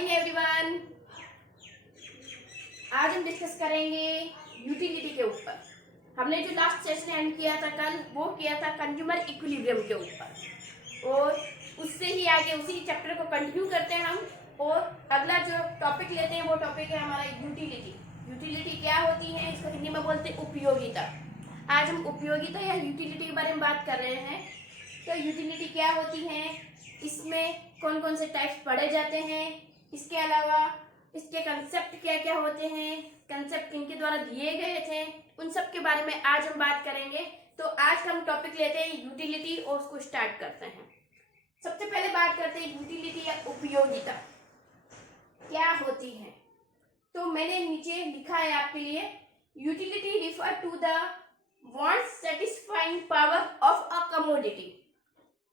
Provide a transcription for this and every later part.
Morning everyone. आज हम discuss करेंगे यूटिलिटी के ऊपर। हमने जो लास्ट सेशन एंड किया था कल, वो किया था कंज्यूमर इक्विलिब्रियम के ऊपर, और उससे ही आगे उसी चैप्टर को कंटिन्यू करते हैं हम। और अगला जो टॉपिक लेते हैं वो टॉपिक है हमारा यूटिलिटी। यूटिलिटी क्या होती है, इसको हिंदी में बोलते हैं उपयोगिता। आज हम उपयोगिता या यूटिलिटी के बारे में बात कर रहे हैं। तो यूटिलिटी क्या होती है, इसमें कौन कौन से टाइप्स पढ़े जाते हैं, इसके अलावा इसके कंसेप्ट क्या क्या होते हैं, कंसेप्ट किनके द्वारा दिए गए थे, उन सब के बारे में आज हम बात करेंगे। तो आज का हम टॉपिक लेते हैं यूटिलिटी और उसको स्टार्ट करते हैं। सबसे पहले बात करते हैं यूटिलिटी या उपयोगिता क्या होती है। तो मैंने नीचे लिखा है आपके लिए, utility refer to the want satisfying power of a commodity.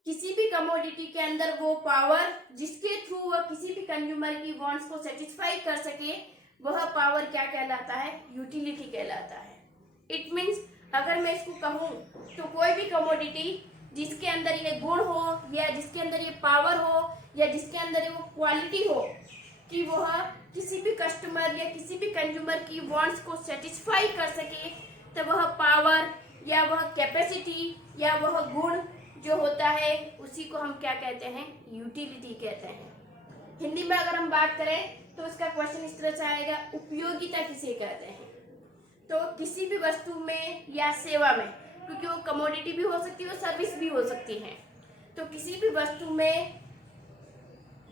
किसी भी कमोडिटी के अंदर वो पावर जिसके थ्रू वह किसी भी कंज्यूमर की वांट्स को सेटिस्फाई कर सके, वह पावर क्या कहलाता है, यूटिलिटी कहलाता है। इट मीन्स अगर मैं इसको कहूँ तो कोई भी कमोडिटी जिसके अंदर ये गुण हो, या जिसके अंदर ये पावर हो, या जिसके अंदर ये वो क्वालिटी हो कि वह किसी भी कस्टमर या किसी भी कंज्यूमर की वांट्स को सेटिस्फाई कर सके, तो वह पावर या वह कैपेसिटी या वह गुण जो होता है उसी को हम क्या कहते हैं, यूटिलिटी कहते हैं। हिंदी में अगर हम बात करें तो उसका क्वेश्चन इस तरह से आएगा, उपयोगिता किसे कहते हैं। तो किसी भी वस्तु में या सेवा में, क्योंकि वो कमोडिटी भी हो सकती है और सर्विस भी हो सकती है, तो किसी भी वस्तु में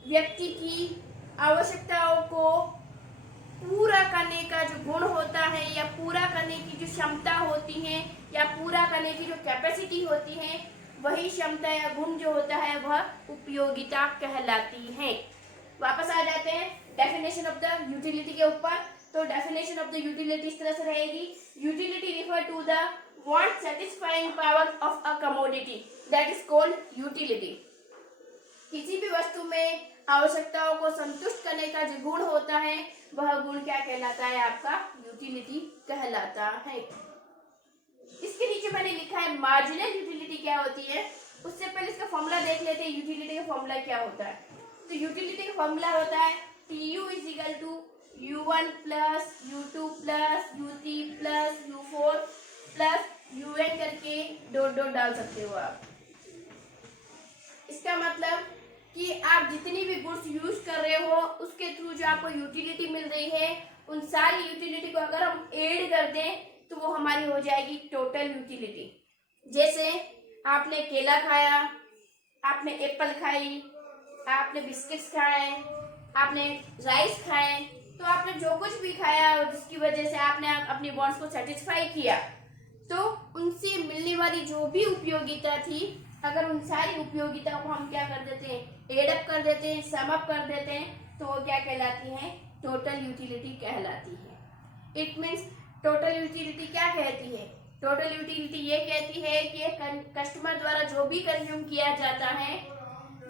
व्यक्ति की आवश्यकताओं को पूरा करने का जो गुण होता है, या पूरा करने की जो क्षमता होती है, या पूरा करने की जो कैपेसिटी होती है, वही क्षमता या गुण जो होता है वह उपयोगिता कहलाती है। वापस आ जाते हैं डेफिनेशन ऑफ द यूटिलिटी के ऊपर। तो डेफिनेशन ऑफ द यूटिलिटी इस तरह से रहेगी, utility refer to the want satisfying power of a commodity that is called utility. किसी भी वस्तु में आवश्यकताओं को संतुष्ट करने का जो गुण होता है, वह गुण क्या कहलाता है, आपका यूटिलिटी कहलाता है। इसके नीचे मैंने लिखा है मार्जिनल यूटिलिटी क्या होती है। उससे पहले इसका फॉर्मूला देख लेते हैं, यूटिलिटी का फॉर्मूला क्या होता है। तो यूटिलिटी का फॉर्मूला होता है TU is equal to U1 plus U2 plus U3 plus U4 plus UN करके डॉट डॉट डाल सकते हो आप। इसका मतलब कि आप जितनी भी गुड्स यूज कर रहे हो उसके थ्रू जो आपको यूटिलिटी मिल रही है, उन सारी यूटिलिटी को अगर हम ऐड कर दें तो वो हमारी हो जाएगी टोटल यूटिलिटी। जैसे आपने केला खाया, आपने एप्पल खाई, आपने बिस्किट्स खाए, आपने राइस खाए, तो आपने जो कुछ भी खाया और जिसकी वजह से आपने अपनी वांट्स को सेटिस्फाई किया, तो उनसे मिलने वाली जो भी उपयोगिता थी, अगर उन सारी उपयोगिताओं को हम क्या कर देते हैं, एड अप कर देते हैं, सम अप कर देते हैं, तो वो क्या कहलाती है, टोटल यूटिलिटी कहलाती है। इट मीन्स टोटल यूटिलिटी क्या कहती है, टोटल यूटिलिटी ये कहती है कि कस्टमर द्वारा जो भी कंज्यूम किया जाता है,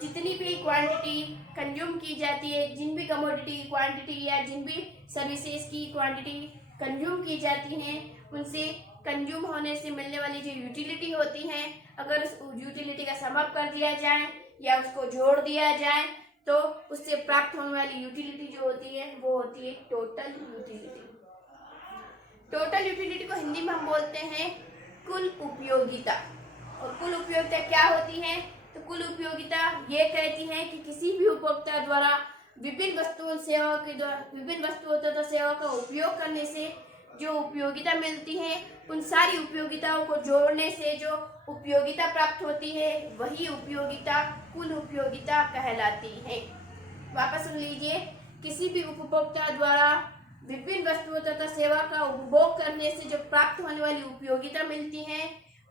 जितनी भी क्वांटिटी कंज्यूम की जाती है, जिन भी कमोडिटी की क्वांटिटी या जिन भी सर्विसेज की क्वांटिटी कंज्यूम की जाती हैं, उनसे कंज्यूम होने से मिलने वाली जो यूटिलिटी होती है, अगर उस यूटिलिटी का सम अप कर दिया जाए या उसको जोड़ दिया जाए, तो उससे प्राप्त होने वाली यूटिलिटी जो होती है वो होती है टोटल यूटिलिटी। टोटल यूटिलिटी को हिंदी में हम बोलते हैं कुल उपयोगिता। और कुल उपयोगिता क्या होती है, तो कुल उपयोगिता ये कहती है कि किसी भी उपभोक्ता द्वारा विभिन्न वस्तुओं तथा सेवाओं का उपयोग करने से जो उपयोगिता मिलती है, उन सारी उपयोगिताओं को जोड़ने से जो उपयोगिता प्राप्त होती है, वही उपयोगिता कुल उपयोगिता कहलाती है। वापस सुन लीजिए, किसी भी उपभोक्ता द्वारा विभिन्न वस्तुओं तथा सेवा का उपभोग करने से जो प्राप्त होने वाली उपयोगिता मिलती है,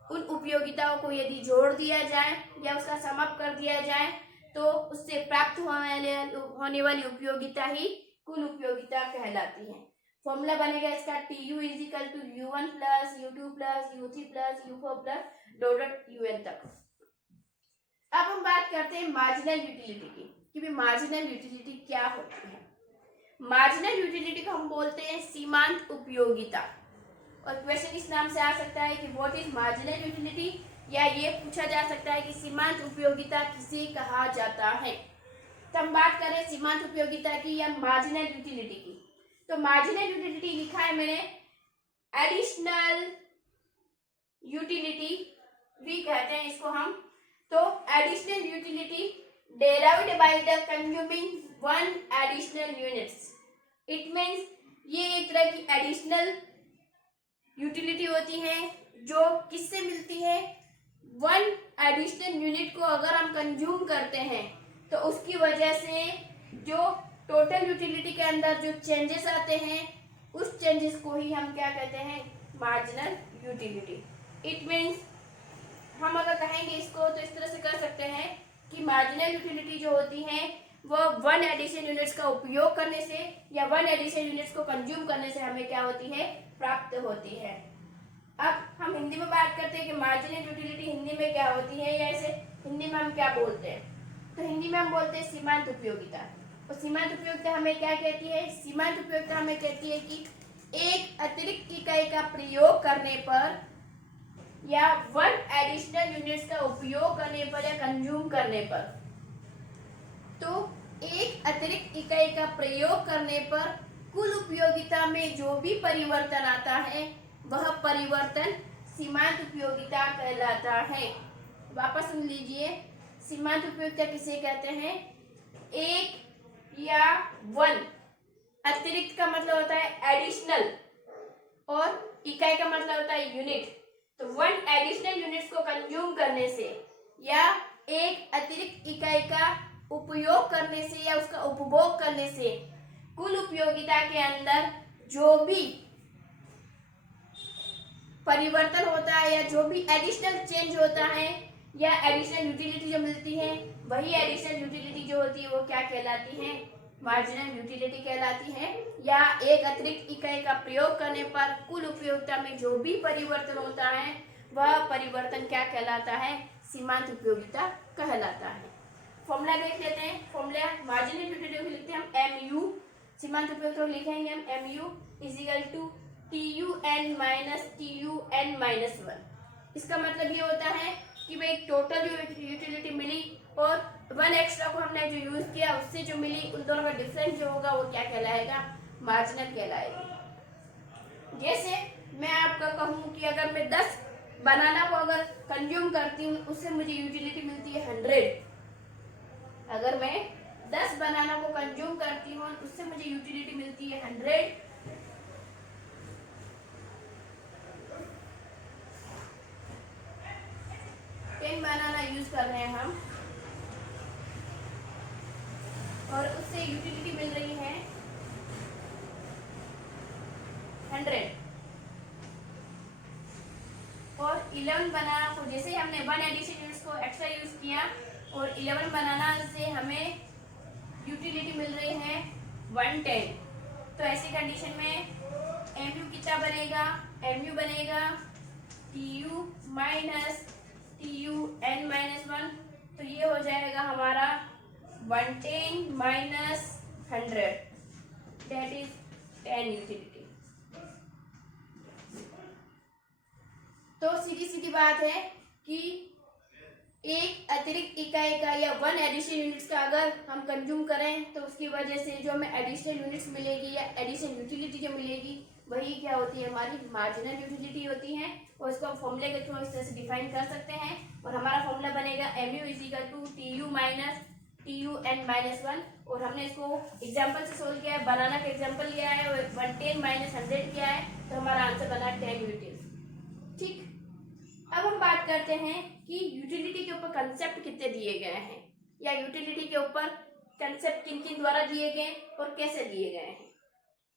उन उपयोगिताओं को यदि जोड़ दिया जाए या उसका सम अप कर दिया जाए, तो उससे प्राप्त होने वाली उपयोगिता ही कुल उपयोगिता कहलाती है। फॉर्मूला बनेगा इसका TU is equal to U1 plus U2 plus U3 plus U4 plus dot dot UN तक। अब हम बात करते हैं मार्जिनल यूटिलिटी की, कि मार्जिनल यूटिलिटी क्या होती है। मार्जिनल यूटिलिटी को हम बोलते हैं सीमांत उपयोगिता। और क्वेश्चन इस नाम से आ सकता है कि व्हाट इज मार्जिनल यूटिलिटी, या ये पूछा जा सकता है कि सीमांत उपयोगिता किसे कहा जाता है। तो हम बात कर रहे हैं सीमांत उपयोगिता की या मार्जिनल यूटिलिटी की। तो मार्जिनल यूटिलिटी लिखा है मैंने, एडिशनल यूटिलिटी भी कहते हैं इसको हम। तो additional utility derived by the consuming one additional units, it means ये एक तरह की एडिशनल यूटिलिटी होती है जो किससे मिलती है, वन एडिशनल यूनिट को अगर हम कंज्यूम करते हैं तो उसकी वजह से जो टोटल यूटिलिटी के अंदर जो चेंजेस आते हैं उस चेंजेस को ही हम क्या कहते हैं, मार्जिनल यूटिलिटी। इट मीन्स हम अगर कहेंगे इसको तो इस तरह से कर सकते हैं कि मार्जिनल यूटिलिटी जो होती है वो वन एडिशन यूनिट्स का उपयोग करने से या वन एडिशन यूनिट्स को कंज्यूम करने से हमें क्या होती है, प्राप्त होती है। अब हम हिंदी में बात करते हैं कि मार्जिनल यूटिलिटी हिंदी में क्या होती है, या इसे हिंदी में हम क्या बोलते हैं। तो हिंदी में हम बोलते हैं सीमांत उपयोगिता। और सीमांत उपयोगिता हमें क्या कहती है, सीमांत उपयोगिता हमें कहती है कि एक अतिरिक्त इकाई का प्रयोग करने पर या वन एडिशनल यूनिट्स का उपयोग करने पर या कंज्यूम करने पर, तो एक अतिरिक्त इकाई का प्रयोग करने पर कुल उपयोगिता में जो भी परिवर्तन आता है वह परिवर्तन सीमांत उपयोगिता कहलाता है। वापस सुन लीजिए, सीमांत उपयोगिता किसे कहते हैं, एक या वन, अतिरिक्त का मतलब होता है एडिशनल और इकाई का मतलब होता है यूनिट। तो वन एडिशनल यूनिट्स को कंज्यूम करने से या एक अतिरिक्त इकाई का उपयोग करने से या उसका उपभोग करने से कुल उपयोगिता के अंदर जो भी परिवर्तन होता है या जो भी एडिशनल चेंज होता है या एडिशनल यूटिलिटी जो मिलती है, वही एडिशनल यूटिलिटी जो होती है वो क्या कहलाती है, मार्जिनल यूटिलिटी कहलाती है। या एक अतिरिक्त इकाई का प्रयोग करने पर कुल उपयोगिता में जो भी परिवर्तन होता है वह परिवर्तन क्या कहलाता है, सीमांत उपयोगिता कहलाता है। फॉर्मूला देख लेते हैं। फॉर्मूला मार्जिनल यूटिलिटी लिखते हैं हम एम यू, सीमांत उपयोगिता लिखेंगे हम M U is equal to TUN minus TUN minus 1। इसका मतलब ये होता है कि भाई टोटल यूटिलिटी मिली और वन एक्स्ट्रा को हमने जो यूज किया उससे जो मिली, उन दोनों का डिफरेंस जो होगा वो क्या कहलाएगा, मार्जिनल कहलाएगा। जैसे मैं आपका कहूँ कि अगर मैं 10 बनाना को अगर कंज्यूम करती हूँ उससे मुझे यूटिलिटी मिलती है 100। अगर मैं 10 बनाना को कंज्यूम करती हूँ उससे मुझे यूटिलिटी मिलती है 100। 10 बनाना यूज कर रहे हैं हम और उससे यूटिलिटी मिल रही है 100। और 11 बनाना को जैसे हमने वन एडिशन यूनिट्स को एक्स्ट्रा यूज किया और 11 बनाना से हमें यूटिलिटी मिल रही है 110। तो ऐसी कंडीशन में MU कितना बनेगा, MU बनेगा TU माइनस TUN माइनस 1। तो ये हो जाएगा हमारा 110 माइनस 100 दैट इज 10 यूटिलिटी। तो सीधी सीधी बात है कि एक अतिरिक्त इकाई का या वन एडिशनल यूनिट्स का अगर हम कंज्यूम करें तो उसकी वजह से जो हमें एडिशनल यूनिट्स मिलेगी या एडिशनल यूटिलिटी जो मिलेगी वही क्या होती है, हमारी मार्जिनल यूटिलिटी होती है। और इसको हम फॉर्मूले के थ्रू इस तरह से डिफाइन कर सकते हैं और हमारा फॉर्मूला बनेगा MU is equal to TU minus TUN minus 1। और हमने इसको एग्जाम्पल से सोल्व किया है, बनाना का एग्जाम्पल लिया है और 110 माइनस 100 किया है, तो हमारा आंसर बना 10 यूनिट्स। ठीक, अब हम बात करते हैं कि यूटिलिटी के ऊपर कंसेप्ट कितने दिए गए हैं या यूटिलिटी के ऊपर कंसेप्ट किन किन द्वारा दिए गए और कैसे दिए गए हैं।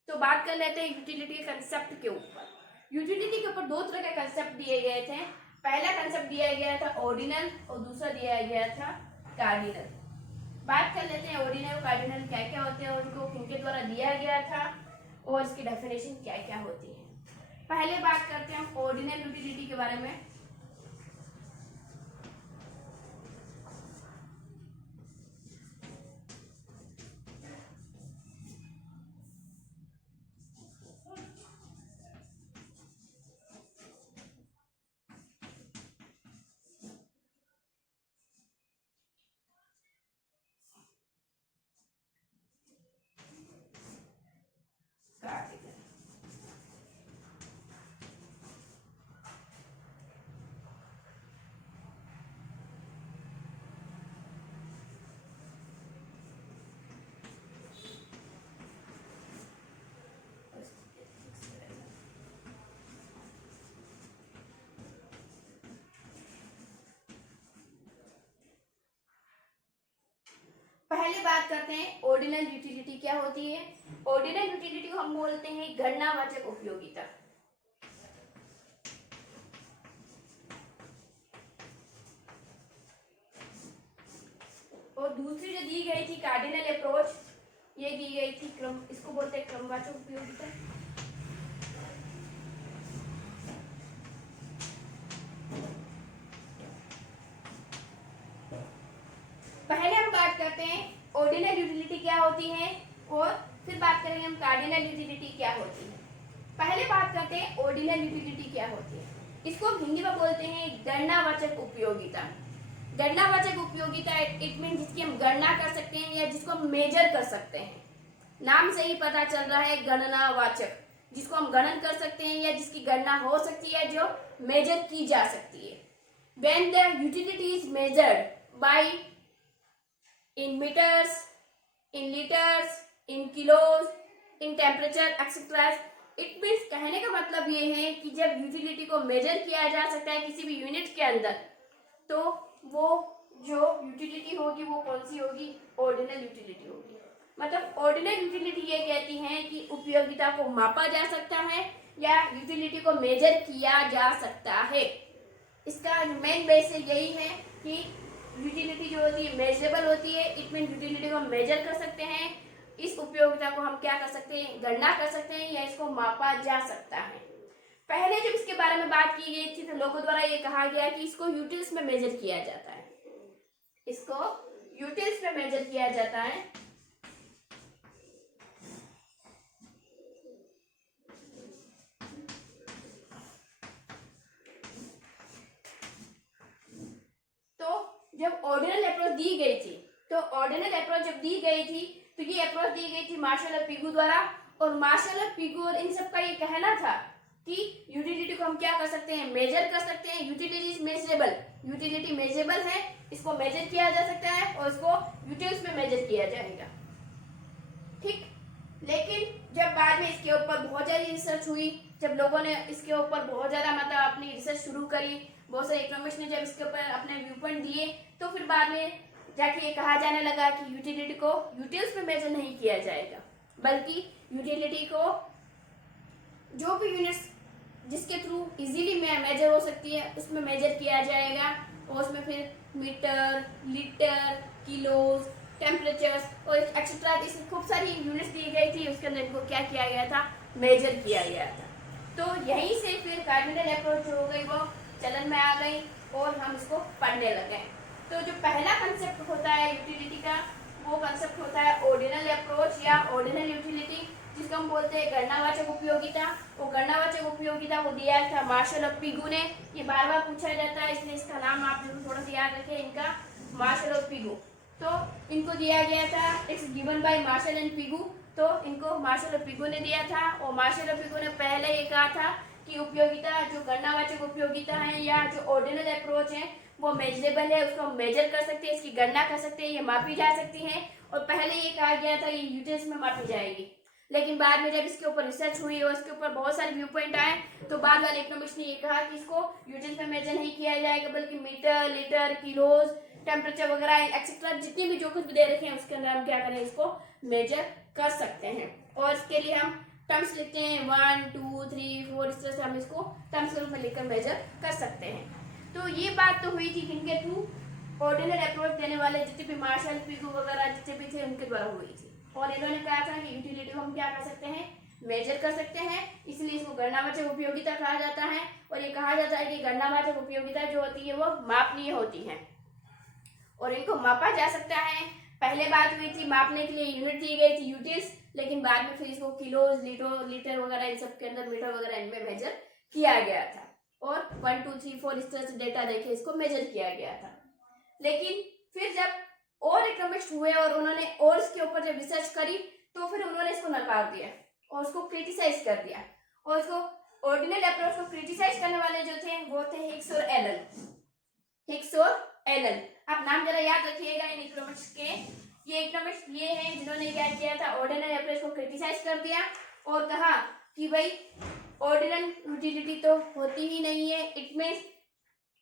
तो बात कर लेते हैं यूटिलिटी के कंसेप्ट के ऊपर। यूटिलिटी के ऊपर दो तरह के कंसेप्ट दिए गए थे। पहला कंसेप्ट दिया गया था ऑर्डिनल और दूसरा दिया गया था कार्डिनल। बात कर लेते हैं ऑर्डिनल और कार्डिनल क्या क्या होते हैं और उनको किनके द्वारा दिया गया था और इसकी डेफिनेशन क्या क्या होती है। पहले बात करते हैं हम ऑर्डिनल यूटिलिटी के बारे में। पहले बात करते हैं ऑर्डिनल यूटिलिटी क्या होती है। ऑर्डिनल यूटिलिटी को हम बोलते हैं गणनावाचक उपयोगिता। और दूसरी जो दी गई थी कार्डिनल अप्रोच, ये दी गई थी क्रम, इसको बोलते हैं क्रमवाचक उपयोगिता। पहले हम बात करते हैं ऑर्डिनल यूटिलिटी क्या होती है और फिर बात करेंगे हम कार्डिनल यूटिलिटी क्या होती है। पहले बात करते हैं ऑर्डिनल यूटिलिटी क्या होती है। इसको हिंदी में बोलते हैं गणनावाचक उपयोगिता। गणनावाचक उपयोगिता इट मीन जिसकी हम गणना कर सकते हैं या जिसको हम मेजर कर सकते हैं। नाम से ही पता चल रहा है गणनावाचक, जिसको हम गणन कर सकते हैं या जिसकी गणना हो सकती है, जो मेजर की जा सकती है। When the utility is measured by in meters, in liters, in kilos, in temperature, etc. It means कहने का मतलब ये है कि जब यूटिलिटी को मेजर किया जा सकता है किसी भी यूनिट के अंदर, तो वो जो यूटिलिटी होगी वो कौन सी होगी, ऑर्डिनल यूटिलिटी होगी। मतलब ऑर्डिनल यूटिलिटी ये कहती है कि उपयोगिता को मापा जा सकता है या यूटिलिटी को मेजर किया जा सकता है। इसका मेन बेसिस यही है कि यूटिलिटी जो होती है मेजरेबल होती है। इट मीन यूटिलिटी को हम मेजर कर सकते हैं, इस उपयोगिता को हम क्या कर सकते हैं, गणना कर सकते हैं या इसको मापा जा सकता है। पहले जब इसके बारे में बात की गई थी तो लोगों द्वारा ये कहा गया कि इसको यूटिल्स में मेजर किया जाता है, इसको यूटिल्स में मेजर किया जाता है। जब ऑर्डिनल अप्रोच दी गई थी, तो ऑर्डिनल अप्रोच जब दी गई थी तो ये अप्रोच दी गई थी मार्शल और पिगू द्वारा। और मार्शल और पिगू और इन सब का ये कहना था कि यूटिलिटी को हम क्या कर सकते हैं, मेजर कर सकते हैं। Utility is measurable, utility measurable है, इसको मेजर किया जा सकता है और इसको यूटिल्स में मेजर किया जाएगा। ठीक, लेकिन जब बाद में इसके ऊपर बहुत ज्यादा रिसर्च हुई, जब लोगों ने इसके ऊपर बहुत ज्यादा मतलब अपनी रिसर्च शुरू करी, बहुत सारे इकोनॉमिस्ट ने जब इसके ऊपर अपने व्यू पॉइंट दिए, तो फिर बाद में जाके ये कहा जाने लगा कि यूटिलिटी को यूटिल्स में मेजर नहीं किया जाएगा, बल्कि यूटिलिटी को जो भी यूनिट्स जिसके थ्रू इजीली मेजर हो सकती है उसमें मेजर किया जाएगा। और उसमें फिर मीटर, लीटर, किलोज, टेम्परेचर्स और एक्सेट्रा इसकी खूब सारी यूनिट्स दी गई थी, उसके अंदर इनको क्या किया गया था, मेजर किया गया था। तो यहीं से फिर कार्डिनल अप्रोच जो हो गई वो चलन में आ गई और हम इसको पढ़ने लगे। तो जो पहला कंसेप्ट होता है यूटिलिटी का, वो कंसेप्ट होता है ऑर्डिनल अप्रोच या ऑर्डिनल यूटिलिटी, जिसको हम बोलते हैं गणनावाचक उपयोगिता। वो गणनावाचक उपयोगिता को दिया था मार्शल और पिगू ने। ये बार बार पूछा जाता है, इसलिए इसका नाम आप जरूर थोड़ा सा याद रखें, इनका मार्शल और पिगू। तो इनको दिया गया था, it's given by martial and Pigou. तो इनको मार्शल और पिगू ने दिया था और मार्शल और पिगू ने पहले ये कहा था कि उपयोगिता जो गणनावाचक उपयोगिता है या जो ऑर्डिनल अप्रोच है वो मेजरेबल है, उसको हम मेजर कर सकते हैं, इसकी गणना कर सकते हैं, ये मापी जा सकती है। और पहले ये कहा गया था ये यूटिल्स में मापी जाएगी, लेकिन बाद में जब इसके ऊपर रिसर्च हुई और इसके ऊपर बहुत सारे व्यू पॉइंट आए तो बाद वाले इकोनॉमिस्ट ने ये कहा कि इसको यूटिल्स में मेजर नहीं किया जाएगा, बल्कि मीटर, लीटर, किलोज, टेम्परेचर वगैरह एक्सेट्रा जितने भी जो कुछ भी दे रखे हैं उसके अंदर हम क्या करें, इसको मेजर कर सकते हैं। और इसके लिए हम टर्म्स लिखते हैं 1, 2, 3, 4, इस तरह से हम इसको टर्म्स के रूप में लिखकर मेजर कर सकते हैं। तो ये बात तो हुई थी किनके थ्रू, ऑर्डिनल अप्रोच देने वाले जितने भी मार्शल, पिगू वगैरह जितने भी थे उनके द्वारा हुई थी। और इन्होंने कहा था कि यूटिलिटी को हम क्या कर सकते हैं, मेजर कर सकते हैं, इसलिए इसको गणनावाचक उपयोगिता कहा जाता है। और ये कहा जाता है कि गणनावाचक उपयोगिता जो होती है वो मापनीय होती है और इनको मापा जा सकता है। पहले बात हुई थी मापने के लिए यूनिट दी गई थी यूटिल्स, लेकिन बाद में फिर इसको किलोज, लीटर वगैरह इन सब के अंदर, मीटर वगैरह इनमें मेजर किया गया था। और 1, 2, 3, 4 इस तरह से डेटा देके इसको मेजर किया गया था। लेकिन फिर जब और इकोनॉमिस्ट हुए और उन्होंने और इसके ऊपर जब रिसर्च करी तो फिर उन्होंने इसको नकार दिया और उसको क्रिटिसाइज कर दिया। और इसको ऑर्डिनल अप्रोच को क्रिटिसाइज करने वाले जो थे वो थे हिग्स और एलन। हिग्स और एलन, आप नाम जरा याद रखिएगा इन इकोनॉमिस्ट के। ये इकोनॉमिस्ट ये हैं जिन्होंने क्या किया था, ऑर्डिनल अप्रोच को क्रिटिसाइज कर दिया और कहा कि भाई ऑर्डिनल यूटिलिटी तो होती ही नहीं है, इट मींस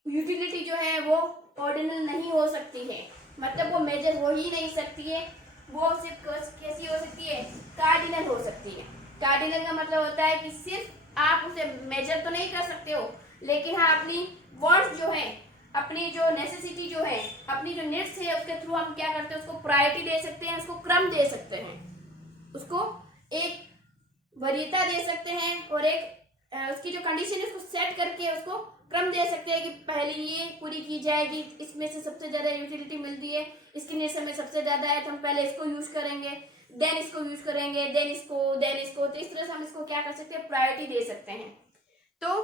यूटिलिटी जो है वो ऑर्डिनल नहीं हो सकती है, मतलब वो मेजर हो ही नहीं सकती है। वो सिर्फ कैसी हो सकती है, कार्डिनल हो सकती है। कार्डिनल का मतलब होता है कि सिर्फ आप उसे मेजर तो नहीं कर सकते हो, लेकिन हाँ अपनी वांट्स जो है, अपनी जो नेसेसिटी जो है, अपनी जो नीड्स है, उसके थ्रू हम क्या करते हैं, उसको प्रायोरिटी दे सकते हैं, उसको क्रम दे सकते हैं, उसको एक वरीयता दे सकते हैं, और एक उसकी जो कंडीशन है उसको सेट करके उसको क्रम दे सकते हैं कि पहले ये पूरी की जाएगी, इसमें से सबसे ज्यादा यूटिलिटी मिलती है, इसकी नेचर में सबसे ज्यादा है तो हम पहले इसको यूज करेंगे, देन इसको यूज करेंगे, देन इसको, देन इसको। तो इस तरह से हम इसको क्या कर सकते हैं, प्रायोरिटी दे सकते हैं। तो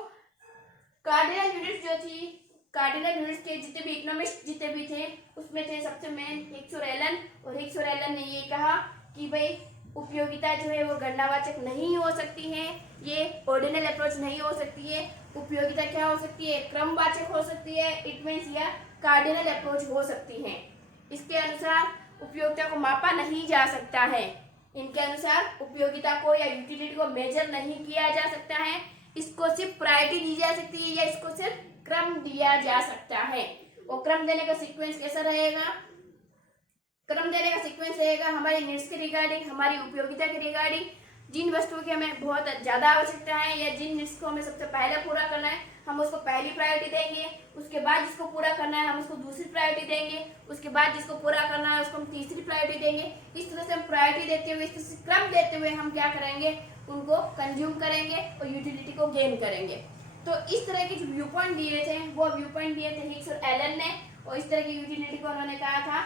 कार्डिनल यूनिट्स जो थी, कार्डिनल यूनिट्स के जितने भी इकोनॉमिस्ट जितने भी थे, उसमें थे सबसे मेन हिक्स और एलन। और हिक्स और एलन ने ये कहा कि भाई उपयोगिता जो है वो गणनावाचक नहीं हो सकती है, ये ऑर्डिनल अप्रोच नहीं हो सकती है। उपयोगिता क्या हो सकती है, क्रमवाचक हो सकती है, इट मीन्स या कार्डिनल अप्रोच हो सकती है। इसके अनुसार उपयोगिता को मापा नहीं जा सकता है, इनके अनुसार उपयोगिता को या यूटिलिटी को मेजर नहीं किया जा सकता है, इसको सिर्फ प्रायोरिटी दी जा सकती है या इसको सिर्फ क्रम दिया जा सकता है। और क्रम देने का सीक्वेंस कैसा रहेगा, क्रम देने का सीक्वेंस रहेगा हमारी नीड्स के रिगार्डिंग, हमारी उपयोगिता के रिगार्डिंग, जिन वस्तुओं की हमें बहुत ज्यादा आवश्यकता है या जिन नीड्स को हमें सबसे पहले पूरा करना है, हम उसको पहली प्रायोरिटी देंगे, उसके बाद जिसको पूरा करना है हम उसको दूसरी प्रायोरिटी देंगे, उसके बाद जिसको पूरा करना है उसको हम तीसरी प्रायोरिटी देंगे। इस तरह से हम प्रायोरिटी देते हुए, इस तरह से क्रम देते हुए हम क्या करेंगे, उनको कंज्यूम करेंगे और यूटिलिटी को गेन करेंगे। तो इस तरह के जो व्यू पॉइंट दिए थे, वो व्यू पॉइंट दिए थे हिक्स और एलन ने, और इस तरह की यूटिलिटी को उन्होंने कहा था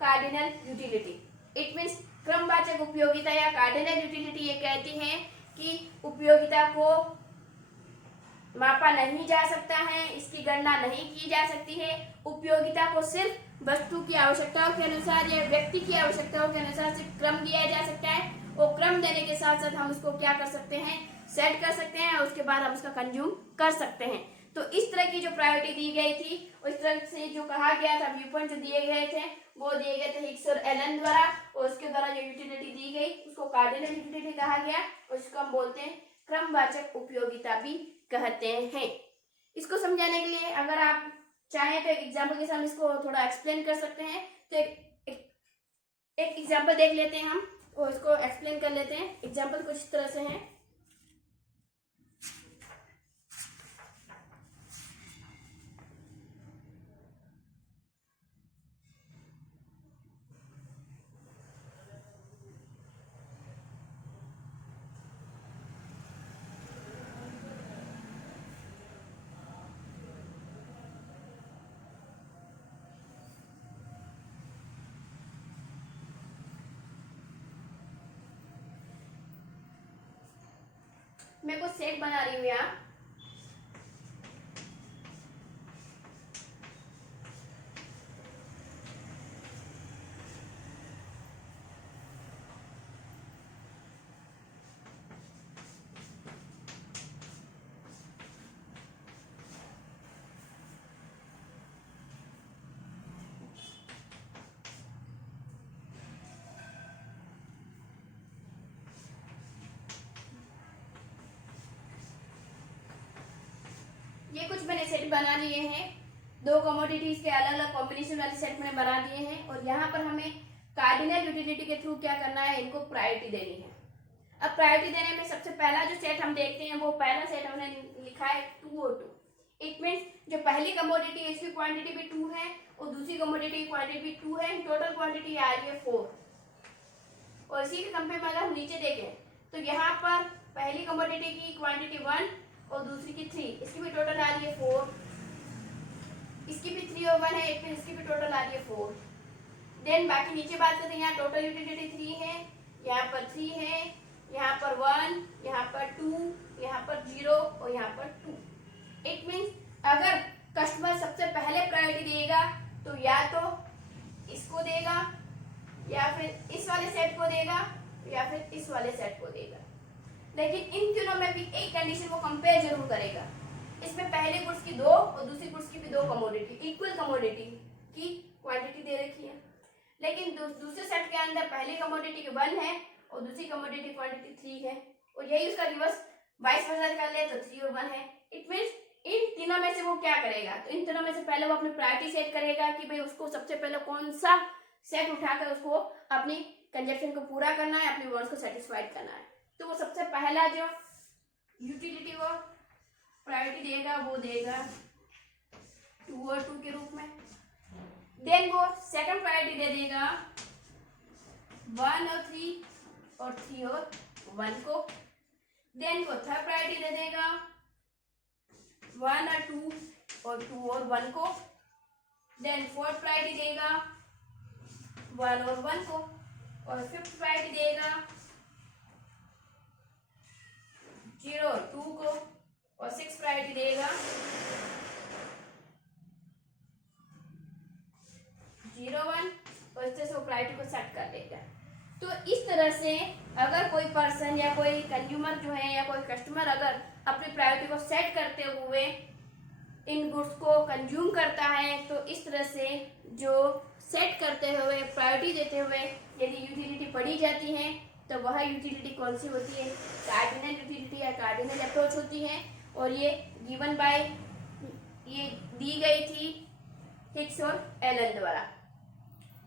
कार्डिनल यूटिलिटी। इट मीन्स क्रमवाचक उपयोगिता या कार्डिनल यूटिलिटी ये कहती है कि उपयोगिता को मापा नहीं जा सकता है, इसकी गणना नहीं की जा सकती है, उपयोगिता को सिर्फ वस्तु की आवश्यकताओं के अनुसार या व्यक्ति की आवश्यकताओं के अनुसार सिर्फ क्रम दिया जा सकता है, और क्रम देने के साथ साथ हम उसको क्या कर सकते हैं, सेट कर सकते हैं, और उसके बाद हम उसका कंज्यूम कर सकते हैं। तो इस तरह की जो प्रायोरिटी दी गई थी, और इस तरह से जो कहा गया था, व्यू पॉइंट जो दिए गए थे, वो दिए गए थे हिक्स और एलन द्वारा, और उसके द्वारा जो यूटिलिटी दी गई उसको कार्डिनल यूटिलिटी कहा गया, और इसको हम बोलते हैं क्रमवाचक उपयोगिता भी कहते हैं। इसको समझाने के लिए अगर आप चाहें तो एक एग्जाम्पल के साथ इसको थोड़ा एक्सप्लेन कर सकते हैं। तो एक एग्जाम्पल देख लेते हैं हम और इसको एक्सप्लेन कर लेते हैं। एग्जाम्पल कुछ इस तरह से है। मैं कुछ सेट बना रही हूँ यहाँ। ये कुछ मैंने सेट बना लिए हैं, दो कमोडिटीज के अलग अलग कॉम्बिनेशन वाले सेट मैंने बना दिए हैं, और यहाँ पर हमें कार्डिनल यूटिलिटी के थ्रू क्या करना है, इनको प्रायोरिटी देनी है। अब प्रायोरिटी देने में सबसे पहला जो सेट हम देखते हैं, वो पहला सेट हमने लिखा है 2 और 2। इट मीन्स जो पहली कमोडिटी है इसकी क्वांटिटी भी 2 है और दूसरी कमोडिटी की क्वांटिटी भी 2 है, टोटल क्वांटिटी आ रही है 4। और इसी के कंपेयर में अगर हम नीचे देखें तो यहाँ पर पहली कमोडिटी की क्वांटिटी 1 और दूसरी की 3, इसकी भी टोटल आ रही है 4, इसकी भी 3 और 1 है, एक इसकी भी टोटल आ रही है 4। देन बाकी नीचे बात करते हैं, यहाँ टोटल यूटिलिटी 3 है, यहाँ पर 3 है, यहाँ पर 1, यहाँ पर 2, यहाँ पर 0 और यहाँ पर 2। इट मीन्स अगर कस्टमर सबसे पहले प्रायोरिटी देगा तो या तो इसको देगा, या फिर इस वाले सेट को देगा, या फिर इस वाले सेट को देगा। लेकिन इन तीनों में भी एक कंडीशन वो कंपेयर जरूर करेगा। इसमें पहले गुड्स की 2 और दूसरी गुड्स की भी 2 कमोडिटी, इक्वल कमोडिटी की क्वांटिटी दे रखी है, लेकिन दूसरे सेट के अंदर पहली कमोडिटी की 1 है और दूसरी कमोडिटी क्वांटिटी 3 है, और यही उसका रिवर्स वाइस वर्सा कर ले तो 3 और 1 है। इट मीन्स इन तीनों में से वो क्या करेगा, तो इन तीनों में से पहले वो अपनी प्रायोरिटी सेट करेगा कि भाई उसको सबसे पहले कौन सा सेट उठाकर उसको अपनी कंजप्शन को पूरा करना है, अपने वांट्स को सेटिस्फाइड करना है। तो वो सबसे पहला जो यूटिलिटी को प्रायोरिटी देगा वो देगा 2 और 2 के रूप में। देन वो सेकंड प्रायोरिटी दे देगा 1 और 3 और 3 और 1 को। देन वो थर्ड प्रायोरिटी दे देगा 1 और 2 और 2 और 1 को। देन फोर्थ प्रायोरिटी देगा 1 और 1 को। और फिफ्थ प्रायोरिटी देगा 0 और 2 को। और सिक्स प्रायोरिटी देगा 0 1। और इस तरह से वो प्रायोरिटी को सेट कर देगा। तो इस तरह से अगर कोई पर्सन या कोई कंज्यूमर जो है या कोई कस्टमर अगर अपनी प्रायोरिटी को सेट करते हुए इन गुड्स को कंज्यूम करता है, तो इस तरह से जो सेट करते हुए प्रायोरिटी देते हुए यदि यूटिलिटी पढ़ी जाती है तो वह यूटिलिटी कौन सी होती है? कार्डिनल यूटिलिटी या कार्डिनल अप्रोच होती है। और ये गिवन बाय ये दी गई थी हिक्स और एलन द्वारा।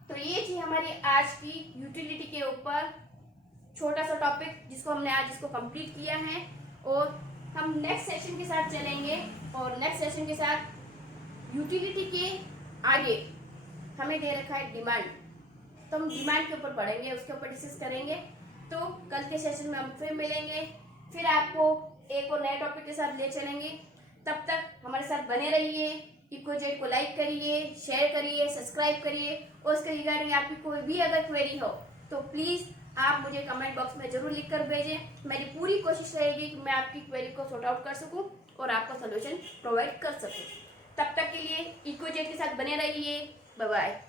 तो ये थी हमारी आज की यूटिलिटी के ऊपर छोटा सा टॉपिक जिसको हमने आज इसको कंप्लीट किया है। और हम नेक्स्ट सेशन के साथ चलेंगे और नेक्स्ट सेशन के साथ यूटिलिटी के आगे हमें दे रखा है डिमांड, तो हम डिमांड के ऊपर पढ़ेंगे, उसके ऊपर डिस्कस करेंगे। तो कल के सेशन में हम फिर मिलेंगे, फिर आपको एक और नए टॉपिक के साथ ले चलेंगे। तब तक हमारे साथ बने रहिए। इकोजेड को लाइक करिए, शेयर करिए, सब्सक्राइब करिए। और उसके रिगार्डिंग आपकी कोई भी अगर क्वेरी हो तो प्लीज़ आप मुझे कमेंट बॉक्स में ज़रूर लिख कर भेजें। मेरी पूरी कोशिश रहेगी कि मैं आपकी क्वेरी को सॉर्ट आउट कर सकूं और आपको सोल्यूशन प्रोवाइड कर सकूं। तब तक के लिए इकोजेड के साथ बने रहिए। Bye bye.